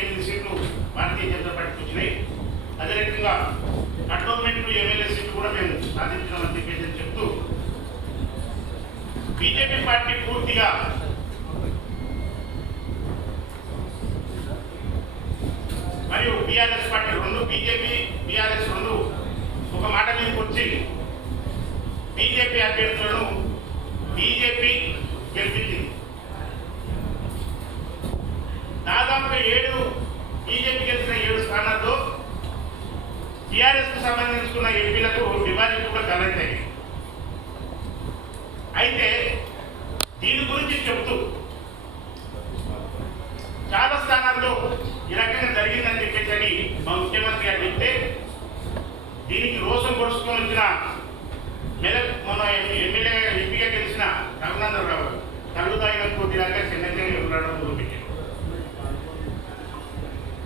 8 సీట్లు భారతీయ జనతా పార్టీకి వచ్చినాయి. అదే రకంగా కంటోన్మెంట్ ఎమ్మెల్యే సీట్లు కూడా మేము సాధించామని చెప్పేసి చెప్తూ బీజేపీ పార్టీ పూర్తిగా మరియు బీఆర్ఎస్ పార్టీ రెండు, బీజేపీ బీఆర్ఎస్ రెండు ఒక మాట మీదకి వచ్చి బీజేపీ అభ్యర్థులను బీజేపీ గెలిపించింది. దాదాపుగా 7 బీజేపీ గెలిచిన 7 స్థానాల్లో టీఆర్ఎస్ కు సంబంధించుకున్న ఎంపీలకు డిపాజిట్ కూడా కలెక్ట్. అయితే దీని గురించి చెప్తూ చాలా స్థానాల్లో ఈ రకంగా జరిగిందని చెప్పేసి మా ముఖ్యమంత్రి గారు చెప్తే దీనికి రోజు పొడుచుకొని వచ్చిన మెదక్ మన ఎమ్మెల్యే ఎంపీగా గెలిచిన రఘునందరావు కళ్ళు తాగిన కొద్దిలాగా చిన్నగా ఉండడం మొదలుపెట్టాడు.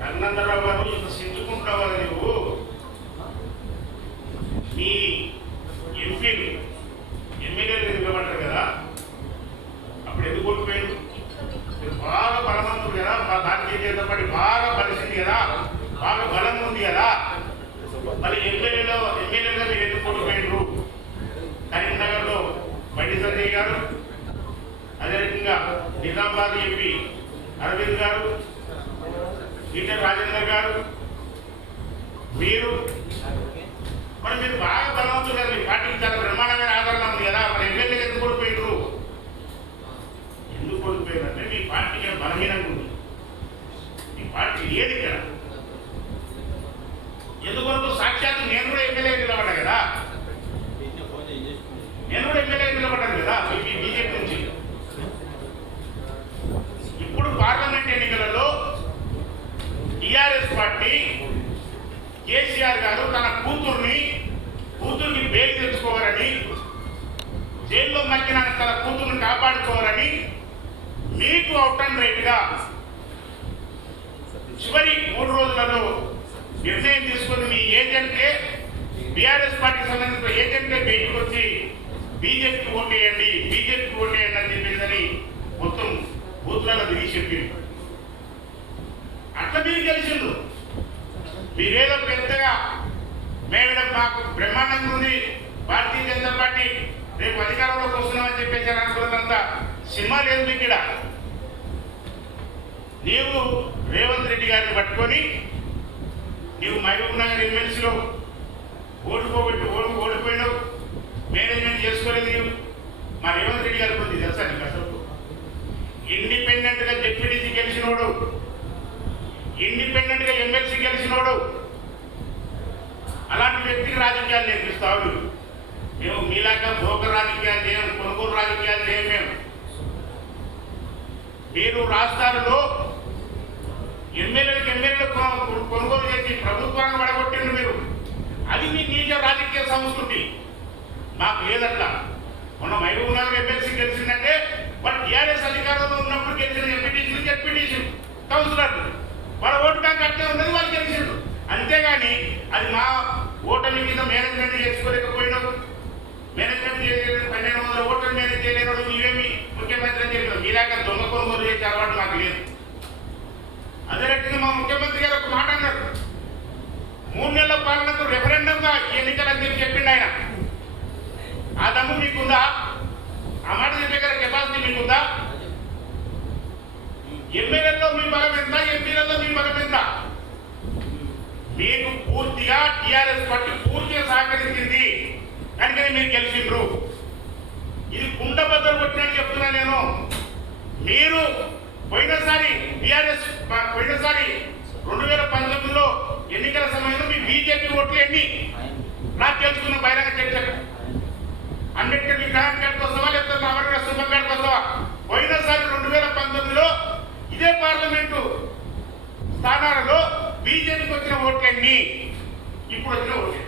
రఘునందరావు గారు ఇంత సించుకుంటున్నావు కదా నువ్వు, మీ ఎంపీలు ఎమ్మెల్యేలు నిలబడ్డారు కదా, అప్పుడు ఎందుకు ఓడిపోయాడు? బాగా బలవంతుడు కదా, భారతీయ జనతా పార్టీ బాగా బలిసింది కదా, బాగా బలం ఉంది కదా, మరి ఎమ్మెల్యేగా మీరు ఎందుకు ఓడిపోయారు? కరీంనగర్లో బండి సంజయ్ గారు, అదే రకంగా నిజామాబాద్ ఎంపీ అరవింద్ గారు, ఈటెల రాజేందర్ గారు, మీరు మరి మీరు బాగా బలవంతులు కదా, మీ పార్టీకి చాలా బ్రహ్మాండమైన ఆదరణ ఉంది కదా, మరి ఎమ్మెల్యేగా ఎందుకు ఓడిపోయారు? ఎందుకు ఓడిపోయారంటే మీ పార్టీకి బలహీనంగా ఉంది, మీ పార్టీ లేదు ఇక్కడ. ఎందుకంటూ సాక్షాత్తు నేను కూడా ఎమ్మెల్యే నిలబడ్డా కదా, నేను కూడా ఎమ్మెల్యే నిలబడ్డాను కదా బీజేపీ నుంచి. ఇప్పుడు పార్లమెంట్ ఎన్నికలలో టీఆర్ఎస్ పార్టీ కేసీఆర్ గారు తన కూతుర్ని బెయిల్ తెచ్చుకోవాలని, జైల్లో మగ్గిన తన కూతుర్ని కాపాడుకోవాలని మీకు అవుట్ అండ్ రైట్ గా చివరి 3 రోజులలో నిర్ణయం తీసుకుని మీ ఏజెంటే బీఆర్ఎస్ పార్టీకి సంబంధించిన ఏజెంటే బయటకు వచ్చి బీజేపీకి ఓటేయండి అని చెప్పేసి మొత్తం బూతులలో తిరిగి చెప్పింది. అట్లా మీరు గెలిచిండు. మీరేదో పెద్దగా మేడం మాకు బ్రహ్మాండంగా ఉంది, భారతీయ జనతా పార్టీ రేపు అధికారంలోకి వస్తున్నామని చెప్పేసి అనుకున్నంత సినిమా లేదు మీకు ఇక్కడ. నీవు రేవంత్ రెడ్డి గారిని పట్టుకొని నీవు మహబూబ్ నగర్ ఎమ్మెల్సీలో ఓడిపోయినావు, మేనేజ్మెంట్ చేసుకోలేదు నీవు. మా రేవంత్ రెడ్డి గారు కొంచెం తెలుసా నీకు? అసలు ఇండిపెండెంట్ గా జెడ్పీటీసీ గెలిచినోడు, ఇండిపెండెంట్ గా ఎమ్మెల్సీ గెలిచినోడు, అలాంటి వ్యక్తికి రాజకీయాలు నేర్పిస్తావు. మేము మీలాగా బ్రోకర్ రాజకీయాలు చేయం, కొనుగోలు రాజకీయాలు చేయం. మేము మీరు రాష్ట్రాలలో ఎమ్మెల్యేలు కొనుగోలు చేసి ప్రభుత్వాన్ని పడగొట్టిండ్రు మీరు. అది మీ నీచ రాజకీయ సంస్కృతి. మాకు లేదట్లా. మొన్న మహబూబ్ నగర్ ఎమ్మెల్సీ గెలిచిందంటే వాళ్ళు టీఆర్ఎస్ అధికారంలో ఉన్నప్పుడు గెలిచిన ఎంపీటీసీలు జెడ్పీటీసీలు కౌన్సిలర్లు వాళ్ళ ఓటు బ్యాంక్ అట్టే ఉన్నది, వాళ్ళు గెలిచిండ్రు. అంతేగాని అది మా ఓటమి మీద మేనేజ్మెంట్ చేసుకోలేకపోయినావు. మేనేజ్మెంట్ చేయలేదు, 1200 ఓట్లు మేనేజ్ చేయలేరు. నీవేమి ముఖ్యమంత్రి అని చెప్పినావు. మీలాగా దొంగ కొనుగోలు చేసే అలవాటు మాకు లేదు. అదే రకంగా మా ముఖ్యమంత్రి గారు ఒక మాట అన్నారు, 3 నెలల పాలనకు రెఫరెండంగా ఎన్నికలని చెప్పి చెప్పిండు ఆయన. ఆ దమ్ము మీకుందా? ఆ మాట చెప్పే కదా కెపాసిటీ మీకుందా? ఎమ్మెల్యేలో మీ బలం ఎంత, ఎంపీలలో మీ బలం ఎంత? మీకు పూర్తిగా టీఆర్ఎస్ పార్టీ పూర్తిగా సహకరించింది కనుకనే మీరు గెలిచిండ్రు. ఇది కుండబద్దలు కొట్టినట్టు చెప్తున్నా నేను. మీరు పోయినసారి 2019లో ఎన్నికల సమయంలో మీ బీజేపీ ఓట్లు ఎన్ని నాకు తెలుసుకున్న బహిరంగ చర్చ. అంబేద్కర్ విగ్రహం కట్టుకొస్తావా లేకపోతే నామకరణ స్థూపం కట్టుకొస్తావా? పోయినసారి 2019లో ఇదే పార్లమెంటు స్థానాలలో బీజేపీకి వచ్చిన ఓట్లన్నీ ఇప్పుడు వచ్చిన ఓట్లు